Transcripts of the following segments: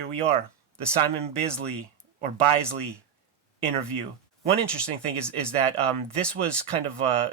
here we are, the Simon Bisley interview. One interesting thing is that this was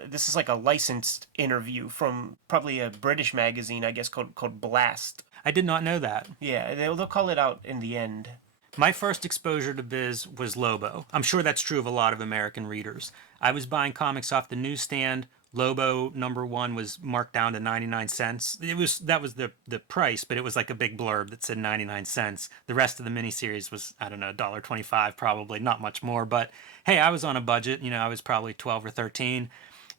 this is like a licensed interview from probably a British magazine, I guess, called Blast. I did not know that. Yeah, they'll call it out in the end. My first exposure to Biz was Lobo. I'm sure that's true of a lot of American readers. I was buying comics off the newsstand. Lobo #1 was marked down to 99 cents. That was the price, but it was like a big blurb that said 99 cents. The rest of the miniseries was, I don't know, $1.25 probably, not much more. But hey, I was on a budget. I was probably 12 or 13.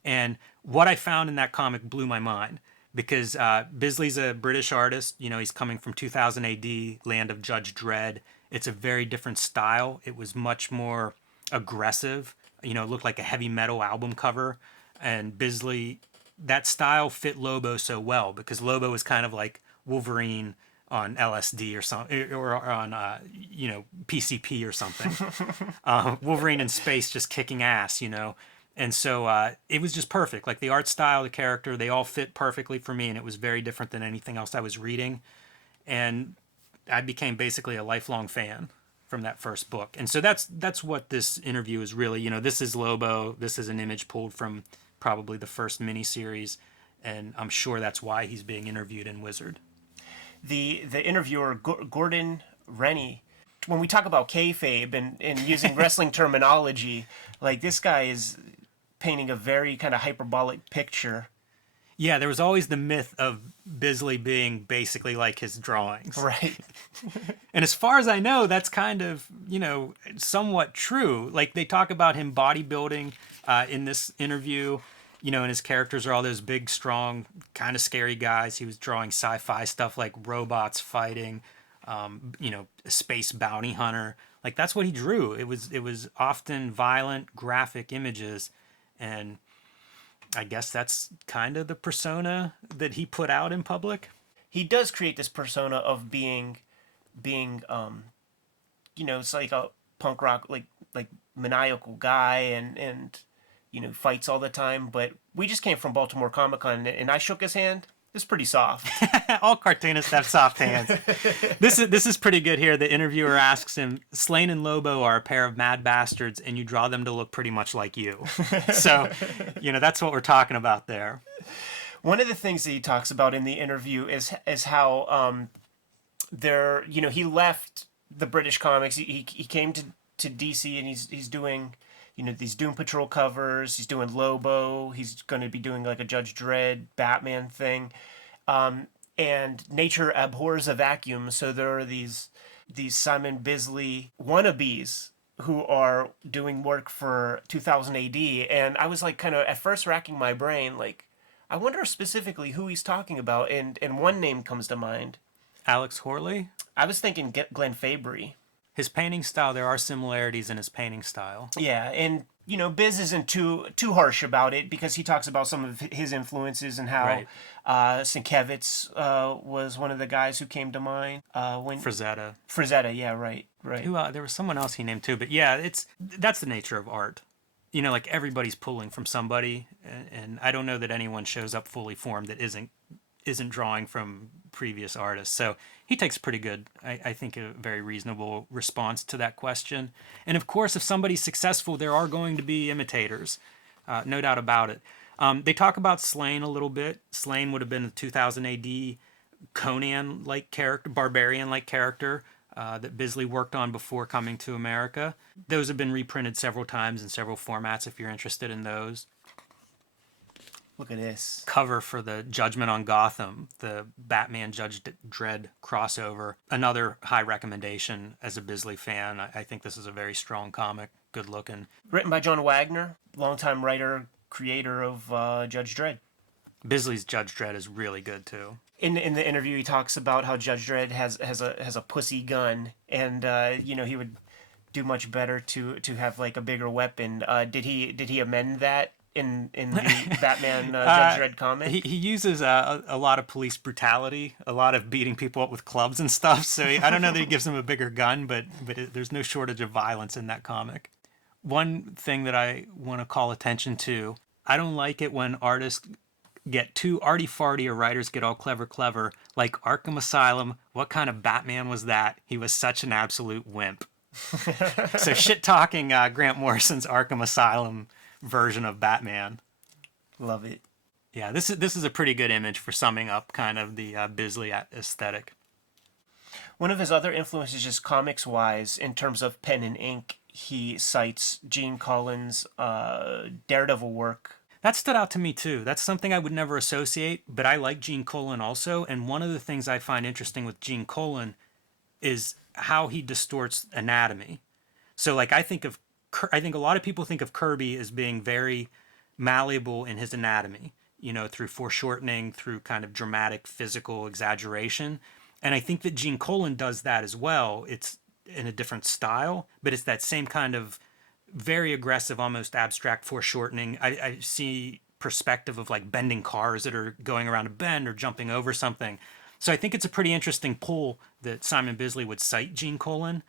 And what I found in that comic blew my mind. Because Bisley's a British artist. He's coming from 2000 AD, land of Judge Dredd. It's a very different style. It was much more aggressive. It looked like a heavy metal album cover. And Bisley, that style fit Lobo so well because Lobo was kind of like Wolverine on LSD or something, or on PCP or something. Wolverine in space, just kicking ass. And so it was just perfect. Like the art style, the character, they all fit perfectly for me, and it was very different than anything else I was reading. And I became basically a lifelong fan from that first book. And so that's what this interview is really. This is Lobo. This is an image pulled from probably the first miniseries, and I'm sure that's why he's being interviewed in Wizard. The interviewer, Gordon Rennie, when we talk about kayfabe and using wrestling terminology, like this guy is painting a very kind of hyperbolic picture. Yeah, there was always the myth of Bisley being basically like his drawings. Right. And as far as I know, that's kind of, somewhat true. Like they talk about him bodybuilding in this interview, and his characters are all those big, strong, kind of scary guys. He was drawing sci-fi stuff like robots fighting, a space bounty hunter. Like that's what he drew. It was often violent, graphic images, and I guess that's kind of the persona that he put out in public. He does create this persona of being it's like a punk rock, like maniacal guy and fights all the time. But we just came from Baltimore Comic Con and I shook his hand. It's pretty soft. All cartoonists have soft hands. This is pretty good here. The interviewer asks him, Slain and Lobo are a pair of mad bastards, and you draw them to look pretty much like you. So, that's what we're talking about there. One of the things that he talks about in the interview is how he left the British comics. He came to DC and he's doing these Doom Patrol covers. He's doing Lobo. He's going to be doing like a Judge Dredd Batman thing. And nature abhors a vacuum. So there are these Simon Bisley wannabes who are doing work for 2000 AD. And I was like kind of at first racking my brain, like, I wonder specifically who he's talking about. And one name comes to mind. Alex Horley? I was thinking Glenn Fabry. His painting style, there are similarities in his painting style. Yeah, and Biz isn't too harsh about it because he talks about some of his influences and how Right. Sienkiewicz was one of the guys who came to mind. Frazetta, yeah, right. There was someone else he named too, but yeah, that's the nature of art. Like everybody's pulling from somebody, and I don't know that anyone shows up fully formed that isn't drawing from previous artists. So he takes pretty good, I think, a very reasonable response to that question. And of course, if somebody's successful, there are going to be imitators, no doubt about it. They talk about Slain a little bit. Slain would have been a 2000 AD Conan-like character, barbarian-like character that Bisley worked on before coming to America. Those have been reprinted several times in several formats if you're interested in those. Look at this. Cover for the Judgment on Gotham, the Batman Judge Dredd crossover. Another high recommendation as a Bisley fan. I think this is a very strong comic, good looking. Written by John Wagner, longtime writer, creator of Judge Dredd. Bisley's Judge Dredd is really good too. In the interview, he talks about how Judge Dredd has a pussy gun, and he would do much better to have like a bigger weapon. Did he amend that in the Batman Judge Dredd comic? He uses a lot of police brutality, a lot of beating people up with clubs and stuff. So I don't know that he gives them a bigger gun, but there's no shortage of violence in that comic. One thing that I want to call attention to, I don't like it when artists get too arty farty or writers get all clever clever, like Arkham Asylum. What kind of Batman was that? He was such an absolute wimp. So shit talking Grant Morrison's Arkham Asylum version of Batman. Love it. Yeah, this is a pretty good image for summing up kind of the Bisley aesthetic. One of his other influences, just comics wise, in terms of pen and ink, he cites Gene Colan's Daredevil work. That stood out to me too. That's something I would never associate, but I like Gene Colan also. And one of the things I find interesting with Gene Colan is how he distorts anatomy. So, like, I think a lot of people think of Kirby as being very malleable in his anatomy, through foreshortening, through kind of dramatic physical exaggeration. And I think that Gene Colan does that as well. It's in a different style, but it's that same kind of very aggressive, almost abstract foreshortening. I see perspective of like bending cars that are going around a bend or jumping over something. So I think it's a pretty interesting pull that Simon Bisley would cite Gene Colan.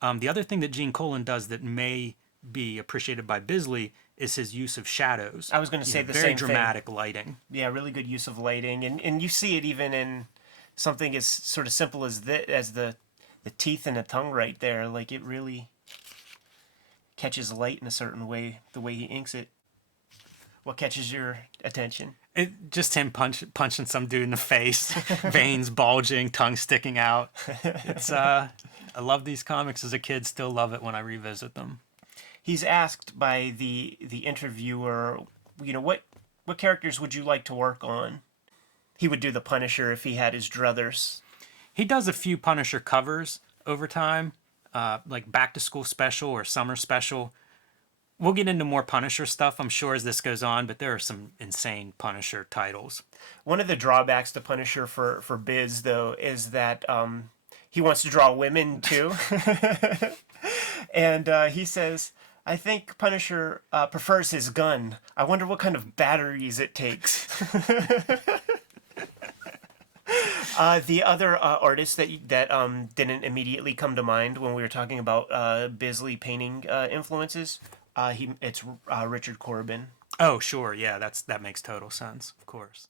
The other thing that Gene Colan does that may be appreciated by Bisley is his use of shadows. I was going to say the very same dramatic thing. lighting. Yeah, really good use of lighting, and you see it even in something as sort of simple as the teeth and the tongue right there. Like, it really catches light in a certain way, the way he inks it. What catches your attention? Just him punching some dude in the face, veins bulging, tongue sticking out. It's I love these comics as a kid. Still love it when I revisit them. He's asked by the interviewer, what characters would you like to work on? He would do the Punisher if he had his druthers. He does a few Punisher covers over time, like Back to School Special or Summer Special. We'll get into more Punisher stuff, I'm sure, as this goes on, but there are some insane Punisher titles. One of the drawbacks to Punisher for Biz, though, is that he wants to draw women, too. And he says, I think Punisher prefers his gun. I wonder what kind of batteries it takes. The other artist that didn't immediately come to mind when we were talking about Bisley painting influences, it's Richard Corbin. Oh, sure, yeah, that makes total sense, of course.